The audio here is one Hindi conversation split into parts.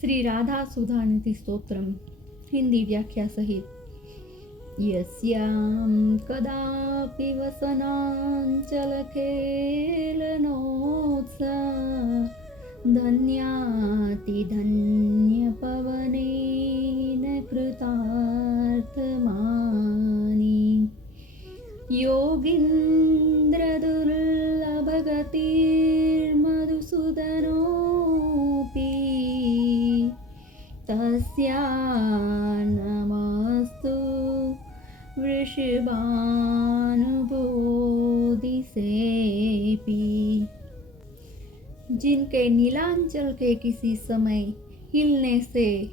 श्री राधा सुधानिधि स्तोत्रम हिंदी व्याख्या सहित। यस्यां कदापि वसनाञ्चलखेलनोत्सव धन्यातिधन्यपवनेन कृतार्थमानि योगीन्द्रदुर्लभगतिर्मधुसूदनोऽपि तस्या नमस्तु वृषभानुबोधिसेऽपि। जिनके नीलांचल के किसी समय हिलने से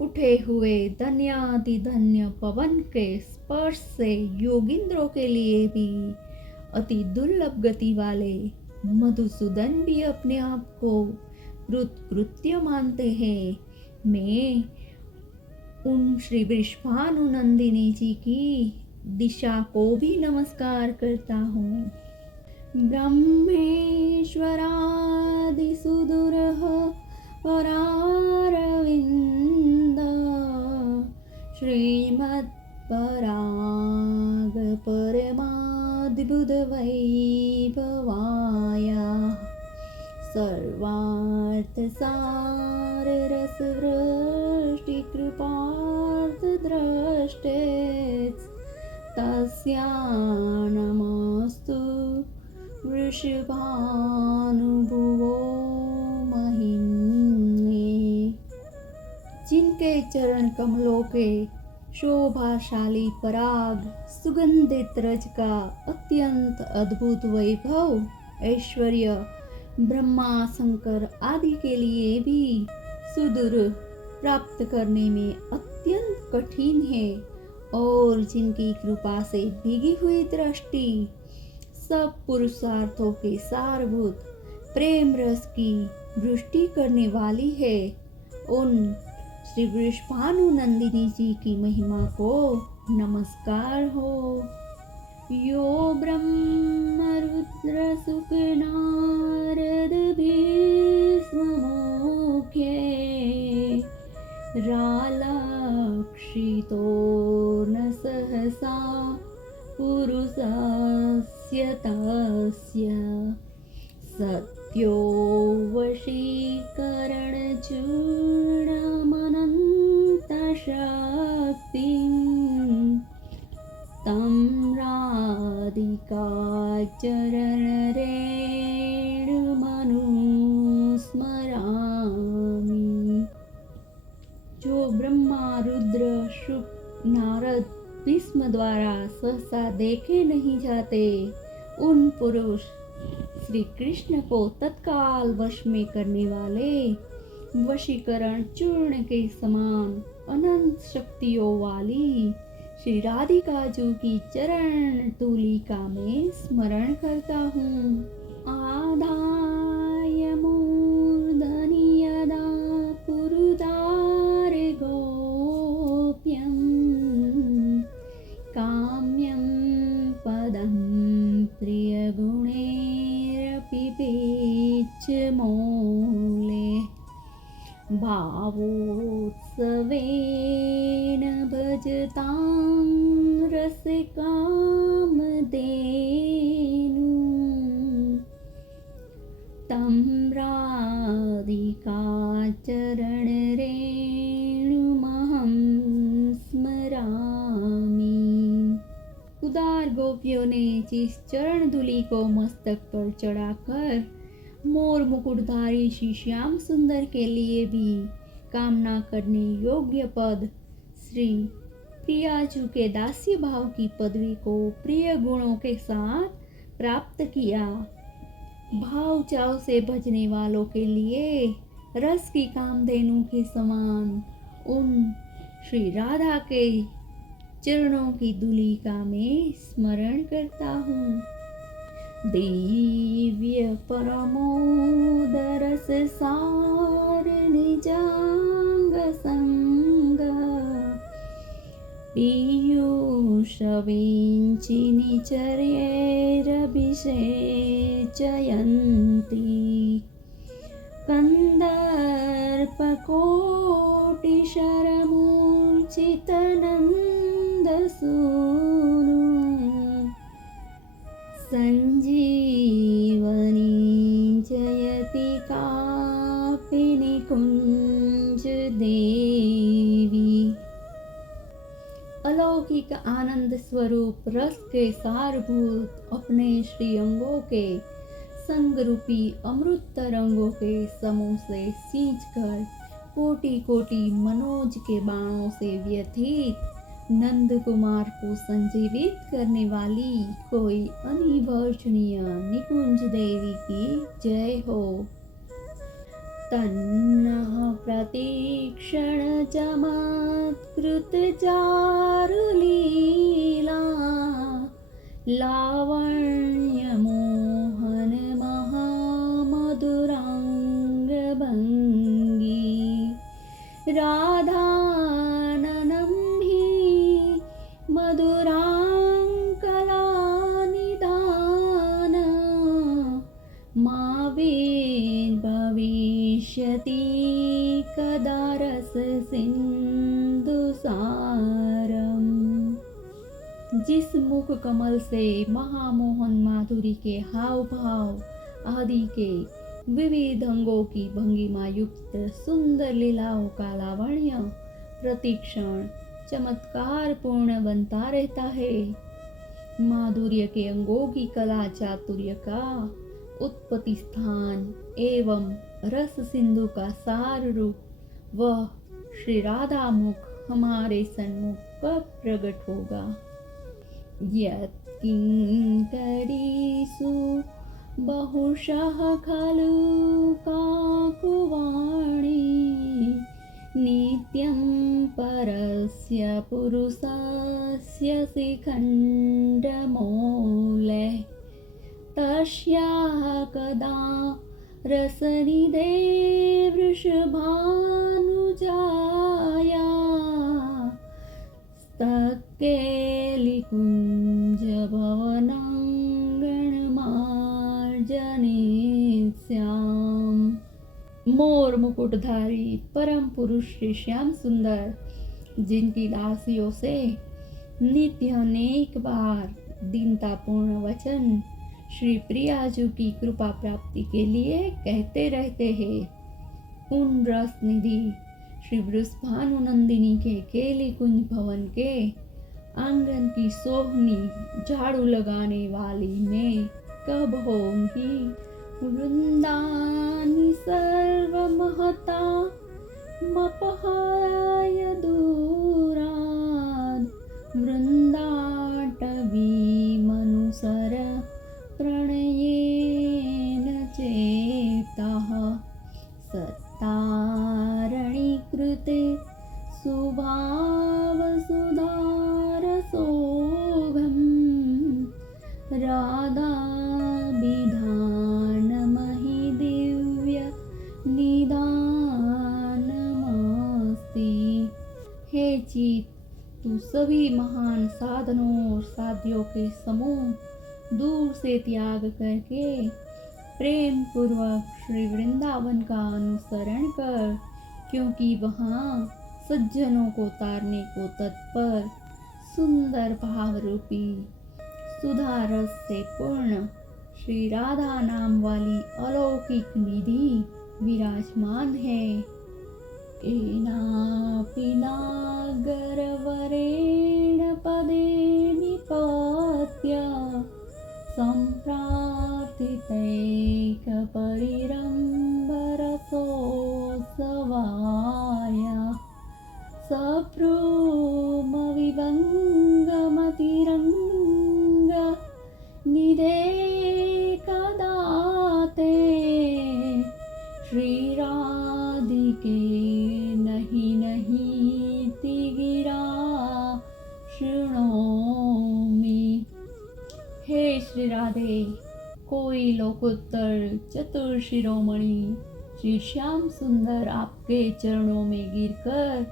उठे हुए धन्याधिधन्य पवन के स्पर्श से योगिंद्रों के लिए भी अति दुर्लभ गति वाले मधुसूदन भी अपने आप को कृत्य मानते हैं। मैं उन श्री वृषभानुनंदिनी जी की दिशा को भी नमस्कार करता हूँ। ब्रह्मेश्वरादिसुदुरः परारविन्द श्रीमत्पराग परमाद्भुतवैभवाया सर्वार्थसार रसवृष्टिकृपार्थद्रष्टे तस्या नमस्तु वृषभानुभुवो महिम्ने। जिनके चरण कमलों के शोभाशाली पराग सुगंधित रज का अत्यंत अद्भुत वैभव ऐश्वर्य ब्रह्मा शंकर आदि के लिए भी सुदूर प्राप्त करने में अत्यंत कठिन है और जिनकी कृपा से भीगी हुई दृष्टि सब पुरुषार्थों के सारभूत प्रेम रस की वृष्टि करने वाली है, उन श्री वृषभानुनंदिनी जी की महिमा को नमस्कार हो। यो ब्रह्म रुद्र शुक नारद भीष्ममुख्ये रालक्षितोर्न सहसा पुरुषस्य तस्य सत्यो वशीकरणचूर्णमनन्तशक्तिं तं राधिकाचरणरेणुमनुस्मरामि। जो ब्रह्मा रुद्र शुक नारद भीष्म द्वारा सहसा देखे नहीं जाते उन पुरुष श्री कृष्ण को तत्काल वश में करने वाले वशीकरण चूर्ण के समान अनंत शक्तियों वाली श्री राधिका जी की चरण तुलिका में स्मरण करता हूँ। आधाय मूर्धनि यदा पुरुदार गोप्यं काम्यं पदं प्रियगुणैरपि पेच्यमूले भावोत्सवेन भजतां रसिकामधेनु तं राधिकाचरणरेणुमहं स्मरामि। उदार गोपियों ने जिस चरण धूलि को मस्तक पर चढ़ाकर मोर मुकुटधारी श्री श्याम सुंदर के लिए भी कामना करने योग्य पद श्री प्रियाजू के दास्य भाव की पदवी को प्रिय गुणों के साथ प्राप्त किया। भाव चाव से भजने वालों के लिए रस की कामधेनु के समान उन श्री राधा के चरणों की धूलिका में स्मरण करता हूँ। दिव्य परमोदरस सार निजांग संग पीयूष विंचिनि चर्यैरभिषेचयन्ति कंदर्प सर्पकोटिशरमूर्छितनन्दसूनु संजीवनी जयति कापिनी कुंज देवी। अलौकिक आनंद स्वरूप रस के सारभूत अपने श्री अंगों के संग रूपी अमृत तरंगों के समूह से सींचकर कोटि कोटि मनोज के बाणों से व्यथित नंद कुमार को संजीवित करने वाली कोई अनिवर्चनीय निकुंज देवी की जय हो। तन्नः प्रतीक्षण चमत्कृत चारुलीला लावण्य मोहन महामधुरांग भंगी राधाननं हि मधुरांकला निधान मावेद भविष्यति कदा रस सिंधु सारम। जिस मुख कमल से महामोहन माधुरी के हाव भाव आदि के विविध अंगों की भंगिमा युक्त सुंदर लीलाओं का लावण्य प्रतिक्षण चमत्कार पूर्ण बनता रहता है। माधुर्य के अंगों की कला चातुर्य का उत्पत्ति स्थान एवं रस सिंधु का सार रूप वह श्री राधा मुख हमारे सन्मुख कब प्रकट होगा। यत्किंकरीषु बहुशः खलु काकुवाणी नित्यं परस्य पुरुषस्य शिखण्डमूले तस्याः कदा रसनिधे वृषभानुजाया स्तकेलिकुञ्ज भवनांगणमार्जनेस्याम्। मोर मुकुटधारी परम पुरुष श्री श्याम सुंदर जिनकी दासियों से नित्य अनेक बार दीनतापूर्ण वचन श्री प्रियाजू की कृपा प्राप्ति के लिए कहते रहते हैं, उन रस निधि श्री वृषभानुनंदिनी के केली कुंज भवन के आंगन की सोहनी झाड़ू लगाने वाली मैं कब होंगी। वृंदानि सर्वमहता मपहाय दूरात् वृंदाटवी मनुसर प्रणयेन चेतः सत्तारणीकृते सुभावसुधारसोभम् राधाभिधानमहि दिव्य निदानमस्ति। हे चित, तू सभी महान साधनों और साध्यों के समूह दूर से त्याग करके प्रेम पूर्वक श्री वृंदावन का अनुसरण कर, क्योंकि वहाँ सज्जनों को तारने को तत्पर सुंदर भाव रूपी सुधा रस से पूर्ण श्री राधा नाम वाली अलौकिक निधि विराजमान है। एनापि नागरवरेण पदे निपत्य सम्प्रार्थितैकपरिरम्भरसोत्सवाय सप्रूमविभङ्गमतिरङ्ग निधे कदा ते श्रीराधिके नहीं तिगिरा शृणोमि। हे श्री राधे, कोई लोकोत्तर चतुर शिरोमणि श्री श्याम सुंदर आपके चरणों में गिरकर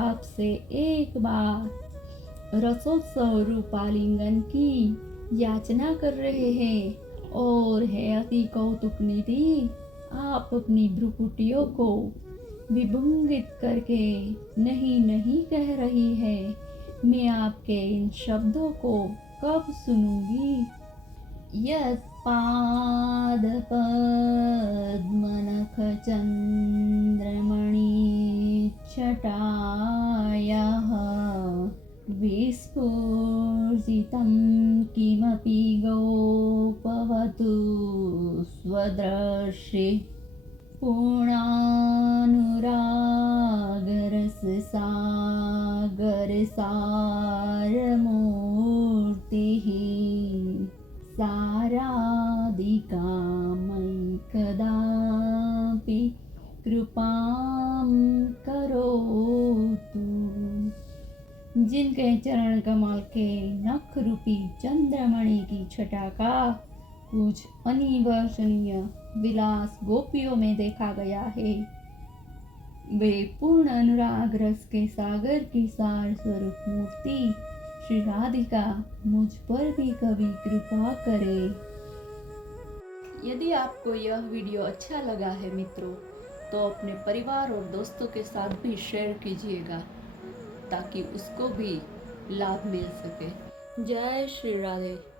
आपसे एक बार रसोत्सव रूपालिंगन की याचना कर रहे हैं, और है अति कौतुक निधि आप अपनी भ्रुकुटियों को विभंगित करके नहीं नहीं कह रही है। मैं आपके इन शब्दों को कब सुनूंगी। यत्पादपद्मनखचन्द्रमणिच्छटायाः विस्फुजितं किमपि गोपवतु स्वदर्शि पूर्णानुरागरससागरसारमूर्तिः साराधिका मयि कदापि कृपां करोतु। जिनके चरण कमल के नख रूपी चंद्रमणि की छटा का कुछ अनिवर्णनीय विलास गोपियों में देखा गया है, वे पूर्ण अनुराग रस के सागर की सार स्वरूप मूर्ति श्री राधिका मुझ पर भी कभी कृपा करे। यदि आपको यह वीडियो अच्छा लगा है मित्रों, तो अपने परिवार और दोस्तों के साथ भी शेयर कीजिएगा ताकि उसको भी लाभ मिल सके। जय श्री राधे।